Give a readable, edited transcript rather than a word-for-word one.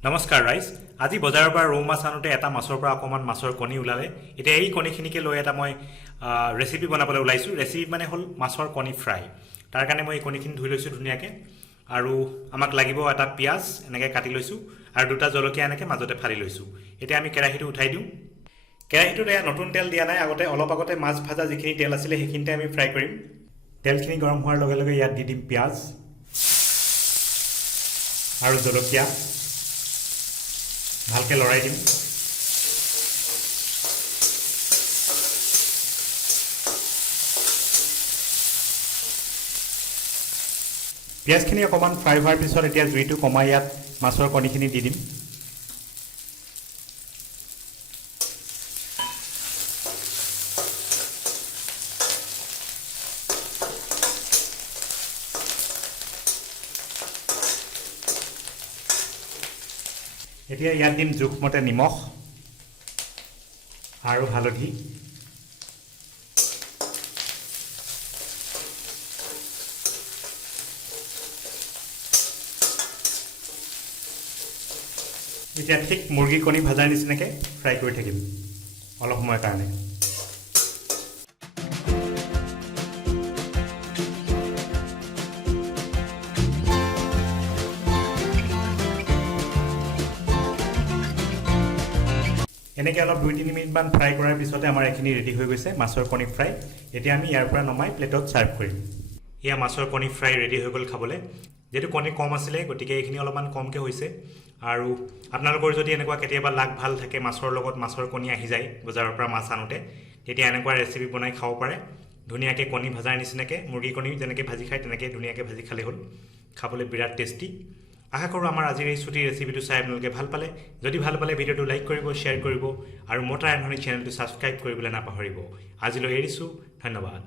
নমস্কাৰ ৰাইজ আজি বজাৰৰ পৰা ৰৌ মাছ আনোতে এটা মাছৰ পৰা অকমান মাছৰ কণী ওলালে এতিয়া এই কণীখিনিকে লৈ এটা মই ৰেচিপি বনাবলৈ ওলাইছো ৰেচিপি মানে হল মাছৰ কণী ফ্ৰাই তাৰ কাৰণে মই এই কণীখিনি ধুই লৈছো ধুনিয়াকে আৰু আমাক লাগিব এটা পিয়াজ এনেকৈ কাটি লৈছো আৰু দুটা জলকীয়া এনেকৈ মাজতে ফালি লৈছো এতিয়া আমি কেৰাহীটো উঠাই দিওঁ কেৰাহীটোত নতুন তেল দিয়া নাই আগতে অলপ আগতে মাছ ভাজা যিখিনি তেল আছিল সেইখিনিতে আমি ফ্ৰাই কৰিম তেলখিনি গৰম হোৱাৰ লগে লগে ইয়াত দি দিম পিয়াজ আৰু জলকীয়া ভালকে লৰাই দিম পিয়াজখিনি অকমান ফ্ৰাই হোৱাৰ পিছত এতিয়া জুইটো কমাই ইয়াত মাছৰ কণীখিনি দি দিম এতিয়া ইয়াত দিম জোখমতে নিমখ আৰু হালধি এতিয়া ঠিক মুৰ্গী কণী ভাজাৰ নিচিনাকৈ ফ্ৰাই কৰি থাকিম অলপ সময়ৰ কাৰণে এনেকৈ অলপ 2-3 মিনিটমান ফ্ৰাই কৰাৰ পিছতে আমাৰ এইখিনি ৰেডি হৈ গৈছে মাছৰ কণী ফ্ৰাই এতিয়া আমি ইয়াৰ পৰা নমাই প্লেটত ছাৰ্ভ কৰিম এয়া মাছৰ কণী ফ্ৰাই ৰেডি হৈ গ'ল খাবলৈ যেহেতু কণী কম আছিলে গতিকে এইখিনি অলপমান কমকৈ হৈছে আৰু আপোনালোকৰ যদি এনেকুৱা কেতিয়াবা লাগ ভাল থাকে মাছৰ লগত মাছৰ কণী আহি যায় বজাৰৰ পৰা মাছ আনোতে তেতিয়া এনেকুৱা ৰেচিপি বনাই খাব পাৰে ধুনীয়াকৈ কণী ভাজাৰ নিচিনাকৈ মুৰ্গী কণী যেনেকৈ ভাজি খায় তেনেকৈ ধুনীয়াকৈ ভাজি খালে হ'ল খাবলৈ বিৰাট টেষ্টি আশা কৰোঁ আমাৰ আজিৰ এই ছুটিৰ ৰেচিপিটো চাই আপোনালোকে ভাল পালে যদি ভাল পালে ভিডিঅ'টো লাইক কৰিব শ্বেয়াৰ কৰিব আৰু মটাৰ এনহনি চেনেলটো ছাবস্ক্ৰাইব কৰিবলৈ নাপাহৰিব আজিলৈ এৰিছোঁ ধন্যবাদ